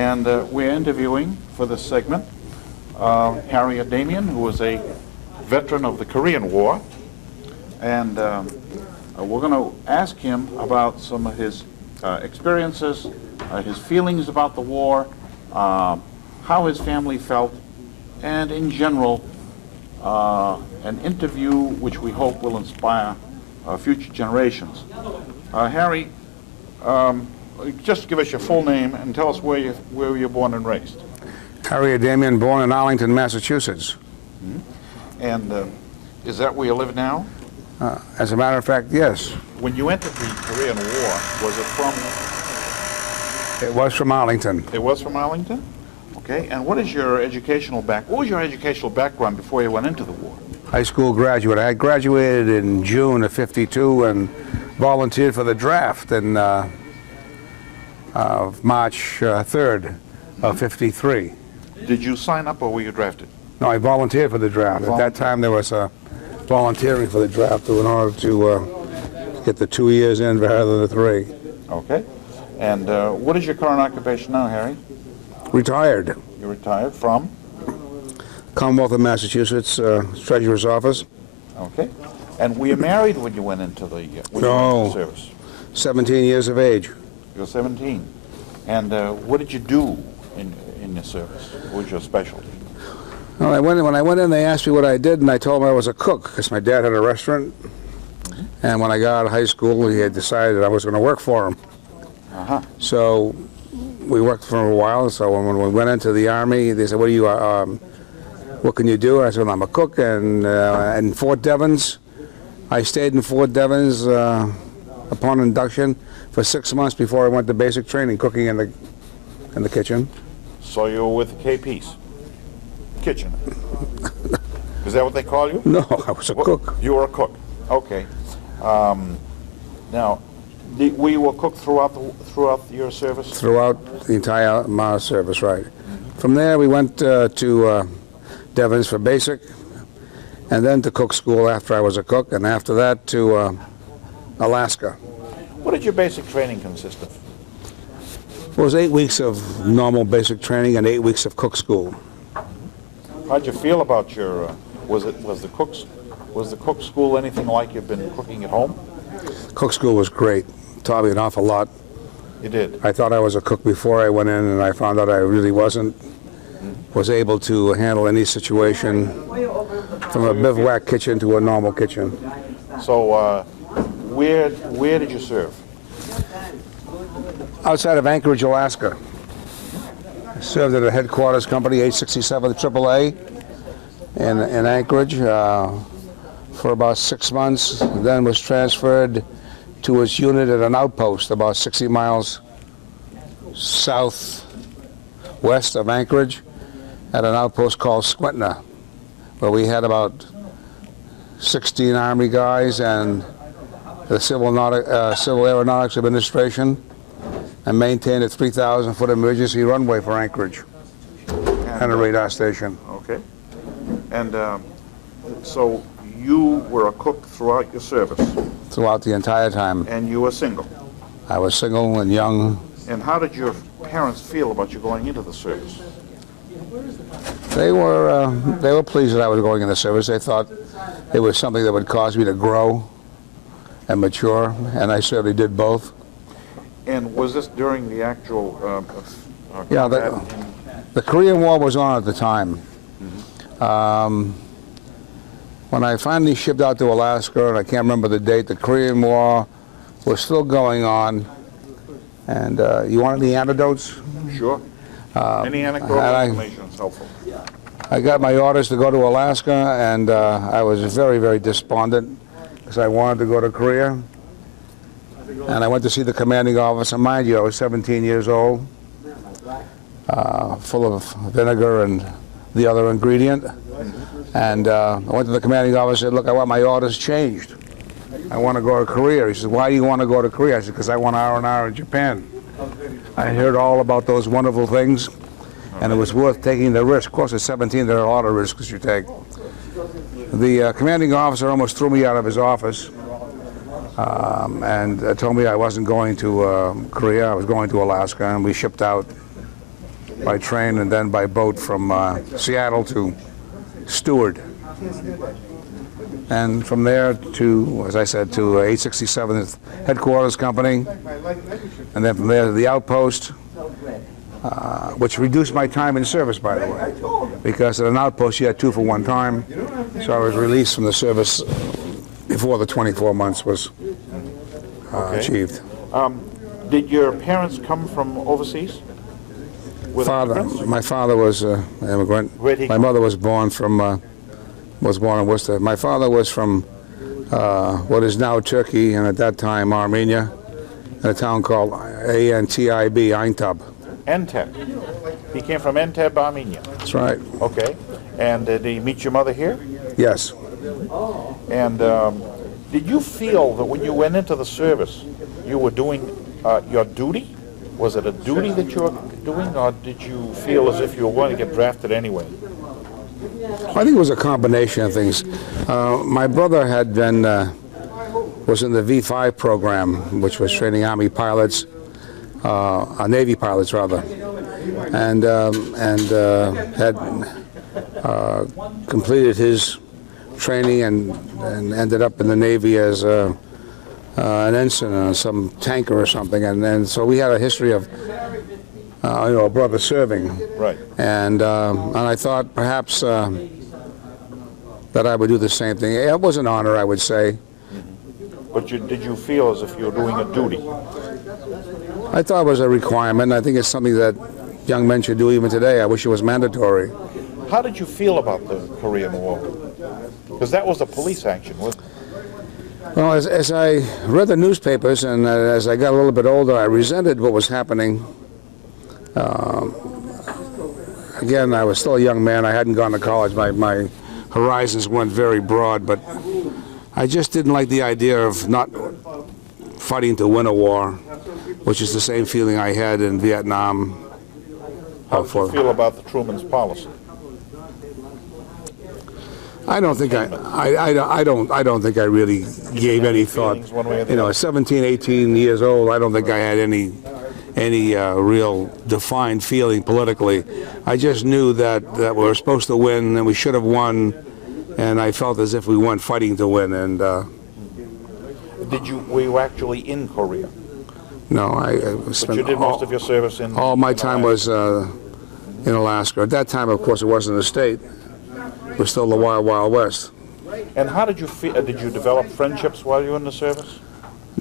And we're interviewing for this segment Harry Adamian, who was a veteran of the Korean War. And we're going to ask him about some of his experiences, his feelings about the war, how his family felt, and in general, an interview which we hope will inspire future generations. Harry, just give us your full name and tell us where you're born and raised. Harry Adamian, born in Arlington, Massachusetts. Mm-hmm. And is that where you live now? As a matter of fact, yes. When you entered the Korean War, was it from? It was from Arlington. It was from Arlington? Okay. And what was your educational background before you went into the war? High school graduate. I graduated in June of '52 and volunteered for the draft in March 3rd of '53. Did you sign up or were you drafted? No, I volunteered for the draft. At that time, there was volunteering for the draft in order to get the 2 years in rather than the 3. Okay. And what is your current occupation now, Harry? Retired. You're retired from? Commonwealth of Massachusetts Treasurer's Office. Okay. And were you married when you went into the, service? 17 years of age. You were 17. And what did you do in your service? What was your specialty? Well, when I went in, they asked me what I did, and I told them I was a cook because my dad had a restaurant. Mm-hmm. And when I got out of high school, he had decided I was going to work for him. Uh-huh. So we worked for a while. So when we went into the Army, they said, "What do you? What can you do?" I said, "Well, I'm a cook." And in Fort Devens, I stayed in Fort Devens upon induction for 6 months before I went to basic training, cooking in the kitchen. So you were with the KP's kitchen. Is that what they call you? No, I was a cook. You were a cook. Okay. Now, were you a cook throughout your service? Throughout the entire Mars service, right. From there, we went to Devens for basic, and then to cook school after I was a cook, and after that to Alaska. What did your basic training consist of? It was 8 weeks of normal basic training and 8 weeks of cook school. How'd you feel about your? Was the cook school anything like you've been cooking at home? Cook school was great. Taught me an awful lot. You did. I thought I was a cook before I went in, and I found out I really wasn't. Was able to handle any situation from a bivouac kitchen to a normal kitchen. So, where did you serve? Outside of Anchorage, Alaska. I served at a headquarters company, 867 AAA, in Anchorage for about 6 months. Then was transferred to its unit at an outpost about 60 miles southwest of Anchorage at an outpost called Squintner, where we had about 16 Army guys and the Civil Aeronautics Administration, and maintained a 3,000-foot emergency runway for Anchorage and a radar station. Okay. And so you were a cook throughout your service? Throughout the entire time. And you were single? I was single and young. And how did your parents feel about you going into the service? They were pleased that I was going into the service. They thought it was something that would cause me to grow and mature, and I certainly did both. And was this during the actual yeah, the Korean War was on at the time. Mm-hmm. When I finally shipped out to Alaska, and I can't remember the date, the Korean War was still going on. And you want any anecdotes? Sure. Any anecdotal information is helpful. I got my orders to go to Alaska, and I was very, very despondent because I wanted to go to Korea. And I went to see the commanding officer. Mind you, I was 17 years old, full of vinegar and the other ingredient. And I went to the commanding officer and said, "Look, I want my orders changed. I want to go to Korea." He said, "Why do you want to go to Korea?" I said, "Because I want R&R in Japan." I heard all about those wonderful things, and it was worth taking the risk. Of course, at 17, there are a lot of risks you take. The commanding officer almost threw me out of his office and told me I wasn't going to Korea. I was going to Alaska, and we shipped out by train and then by boat from Seattle to Stewart. And from there to, as I said, to 867th Headquarters Company, and then from there to the Outpost, which reduced my time in service, by the way, because at an outpost you had 2 for 1 time, so I was released from the service before the 24 months was achieved. Did your parents come from overseas? My father was an immigrant. My mother was born from was born in Worcester. My father was from what is now Turkey, and at that time Armenia, in a town called Antib, Aintab. Enteb. He came from Enteb, Armenia. That's right. Okay. And did he meet your mother here? Yes. And did you feel that when you went into the service, you were doing your duty? Was it a duty that you were doing, or did you feel as if you were going to get drafted anyway? I think it was a combination of things. My brother had been was in the V5 program, which was training Army pilots, Navy pilots rather, and had completed his training and ended up in the Navy as an ensign on some tanker or something, and so we had a history of a brother serving. Right. And I thought perhaps that I would do the same thing. It was an honor, I would say. But did you feel as if you were doing a duty? I thought it was a requirement. I think it's something that young men should do even today. I wish it was mandatory. How did you feel about the Korean War? Because that was a police action, wasn't it? Well, as I read the newspapers and as I got a little bit older, I resented what was happening. Again, I was still a young man. I hadn't gone to college. My horizons weren't very broad, but I just didn't like the idea of not fighting to win a war, which is the same feeling I had in Vietnam. How did you feel about the Truman's policy? I don't think I don't think I really gave any thought. You know, at 17, 18 years old, I don't think I had any real defined feeling politically. I just knew that we were supposed to win and we should have won, and I felt as if we weren't fighting to win. And were you actually in Korea? No, I spent but you did most of your service in. All my time was in Alaska. At that time, of course, it wasn't a state. It was still the Wild Wild West. And how did you feel? Did you develop friendships while you were in the service?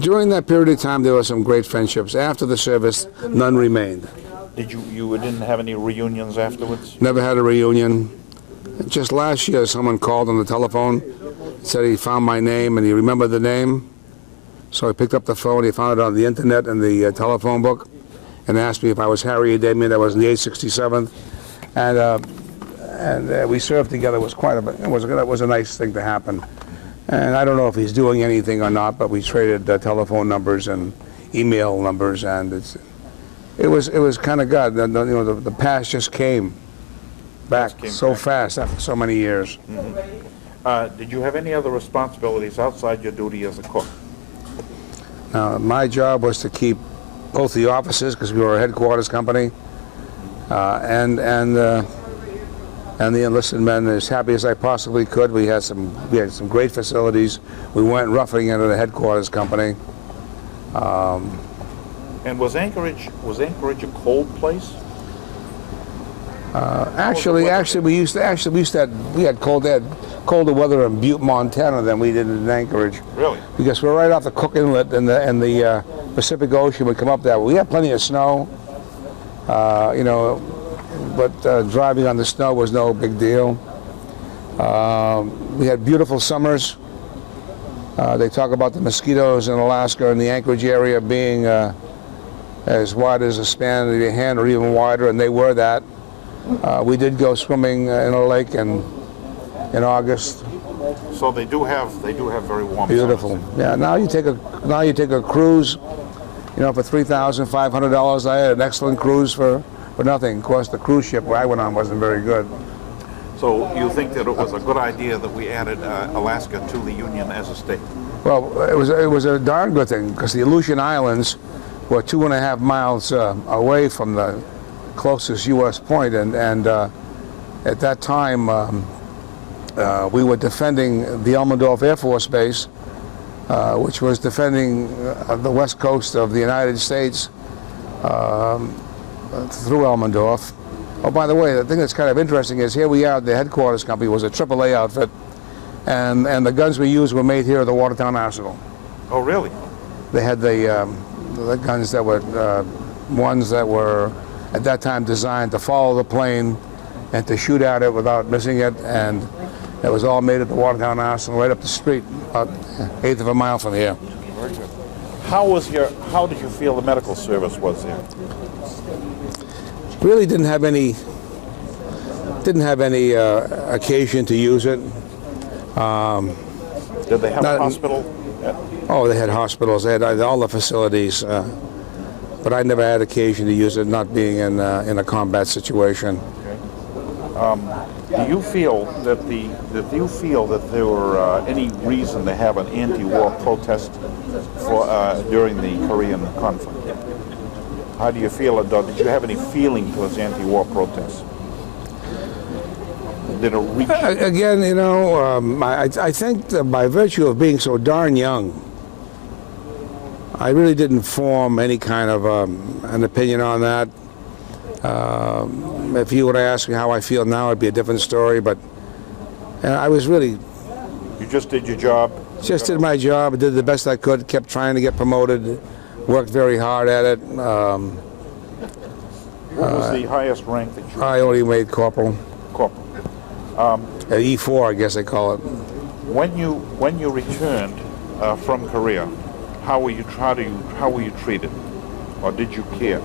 During that period of time, there were some great friendships. After the service, none remained. Did you didn't have any reunions afterwards? Never had a reunion. Just last year, someone called on the telephone, said he found my name and he remembered the name. So he picked up the phone, he found it on the internet and the telephone book, and asked me if I was Harry Adamian. That was in the 867th, and we served together. It was it was a nice thing to happen. And I don't know if he's doing anything or not, but we traded telephone numbers and email numbers, and it was kind of good. The past just came back so fast after so many years. Mm-hmm. Did you have any other responsibilities outside your duty as a cook? My job was to keep both the offices, because we were a headquarters company, and the enlisted men as happy as I possibly could. We had some great facilities. We weren't roughing into the headquarters company. And was Anchorage a cold place? Actually, we had colder weather in Butte, Montana than we did in Anchorage. Really? Because we're right off the Cook Inlet, and the Pacific Ocean would come up that way. We had plenty of snow, but driving on the snow was no big deal. We had beautiful summers. They talk about the mosquitoes in Alaska and the Anchorage area being as wide as a span of your hand or even wider, and they were that. We did go swimming in a lake in August. So they do have very warm. Beautiful. summers. Yeah. Now you take a cruise, for $3,500. I had an excellent cruise for nothing. Of course, the cruise ship where I went on wasn't very good. So you think that it was a good idea that we added Alaska to the Union as a state? Well, it was a darn good thing, because the Aleutian Islands were 2.5 miles away from the closest U.S. point, and at that time we were defending the Elmendorf Air Force Base, which was defending the west coast of the United States through Elmendorf. Oh, by the way, the thing that's kind of interesting is here we are, the headquarters company was a AAA outfit, and the guns we used were made here at the Watertown Arsenal. Oh, really? They had the guns that were ones that were at that time designed to follow the plane and to shoot at it without missing it, and it was all made at the Watertown Arsenal right up the street, about an eighth of a mile from here. Very good. How did you feel the medical service was there? Really didn't have any occasion to use it. Did they have a hospital? Oh, they had hospitals. They had all the facilities, but I never had occasion to use it, not being in a combat situation. Okay. Do you feel that there were any reason to have an anti-war protest during the Korean conflict? How do you feel? Did you have any feeling towards anti-war protests? Did it reach? Again, you know, I think that by virtue of being so darn young, I really didn't form any kind of an opinion on that. If you were to ask me how I feel now, it'd be a different story. But I was really... You just did your job? Just did my job, did the best I could, kept trying to get promoted, worked very hard at it. What was the highest rank that you... I only made corporal. Corporal. At E4, I guess they call it. When you returned from Korea, how were you treated, or did you care?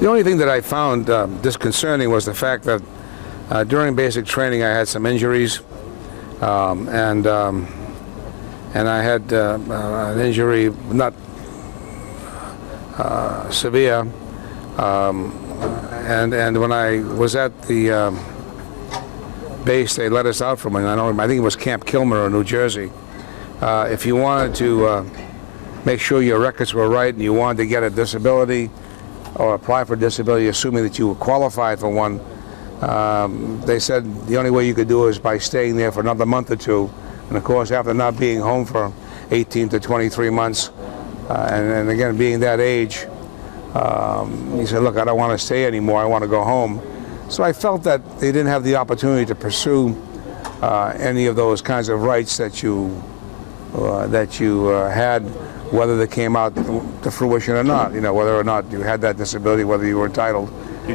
The only thing that I found disconcerting was the fact that during basic training I had some injuries, and I had an injury, not severe, and when I was at the base, they let us out from it. I think it was Camp Kilmer in New Jersey. If you wanted to make sure your records were right and you wanted to get a disability or apply for disability, assuming that you were qualified for one, they said the only way you could do it is by staying there for another month or two. And of course, after not being home for 18 to 23 months, and again being that age, he said, look, I don't want to stay anymore, I want to go home. So I felt that they didn't have the opportunity to pursue any of those kinds of rights that you had, whether they came out to fruition or not, you know, whether or not you had that disability, whether you were entitled.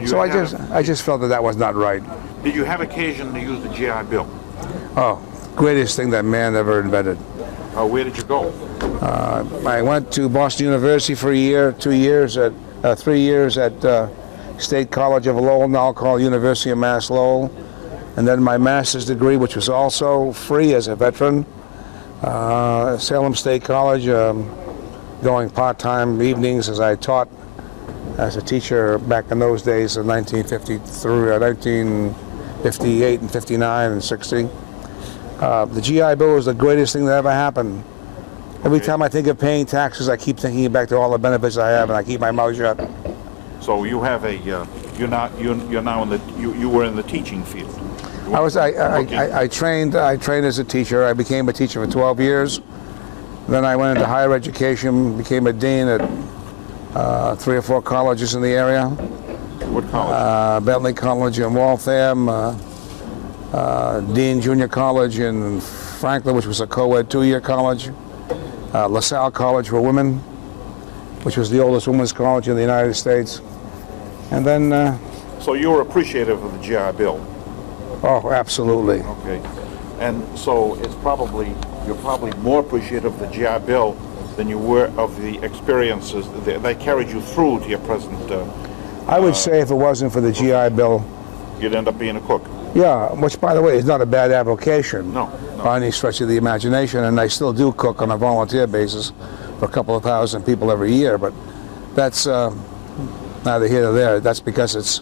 So I just felt that was not right. Did you have occasion to use the GI Bill? Oh, greatest thing that man ever invented. Where did you go? I went to Boston University for a year, 3 years at State College of Lowell, now called University of Mass Lowell, and then my master's degree, which was also free as a veteran, Salem State College, going part-time evenings as I taught as a teacher back in those days in 1958 and 59 and 60. The GI Bill was the greatest thing that ever happened. Every time I think of paying taxes, I keep thinking back to all the benefits I have, and I keep my mouth shut. So you have a you were in the teaching field. I trained as a teacher. I became a teacher for 12 years. Then I went into higher education, became a dean at 3 or 4 colleges in the area. What college? Bentley College in Waltham, Dean Junior College in Franklin, which was a co-ed 2-year college, LaSalle College for Women, which was the oldest women's college in the United States. And then... So you were appreciative of the GI Bill? Oh, absolutely. Okay. And so you're probably more appreciative of the GI Bill than you were of the experiences that carried you through to your present... I would say if it wasn't for the GI Bill... You'd end up being a cook. Yeah, which, by the way, is not a bad avocation. No. By any stretch of the imagination, and I still do cook on a volunteer basis for a couple of thousand people every year, but that's neither here nor there. That's because it's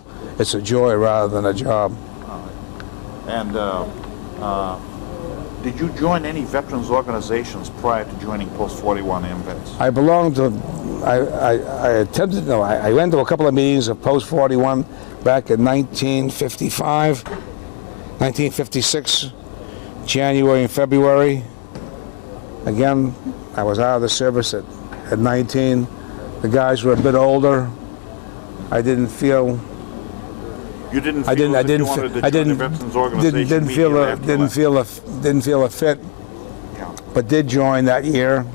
a joy rather than a job. And Did you join any veterans organizations prior to joining Post 41 AMVETS? I belonged to, I attempted, no, I went to a couple of meetings of Post 41 back in 1955, 1956, January and February. Again, I was out of the service at 19. The guys were a bit older. I didn't feel. You didn't feel that you wanted to join the veterans organization? Didn't feel a fit. Yeah. But did join that year,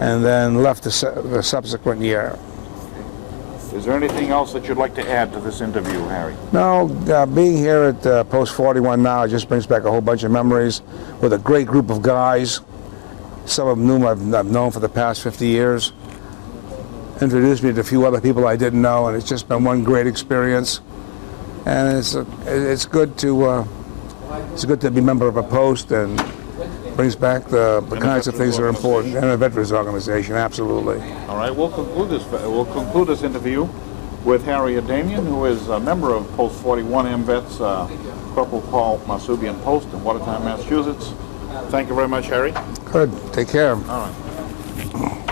and then left the subsequent year. Is there anything else that you'd like to add to this interview, Harry? No, being here at Post 41 now, it just brings back a whole bunch of memories with a great group of guys. Some of them I've known for the past 50 years. Introduced me to a few other people I didn't know, and it's just been one great experience. And it's good to be a member of a post, and brings back the kinds of things that are important in a veterans organization. Absolutely. All right, we'll conclude this interview with Harry Adamian, who is a member of Post 41 AMVETS, Corporal Paul Masubian Post in Watertown, Massachusetts. Thank you very much, Harry. Good. Take care. All right.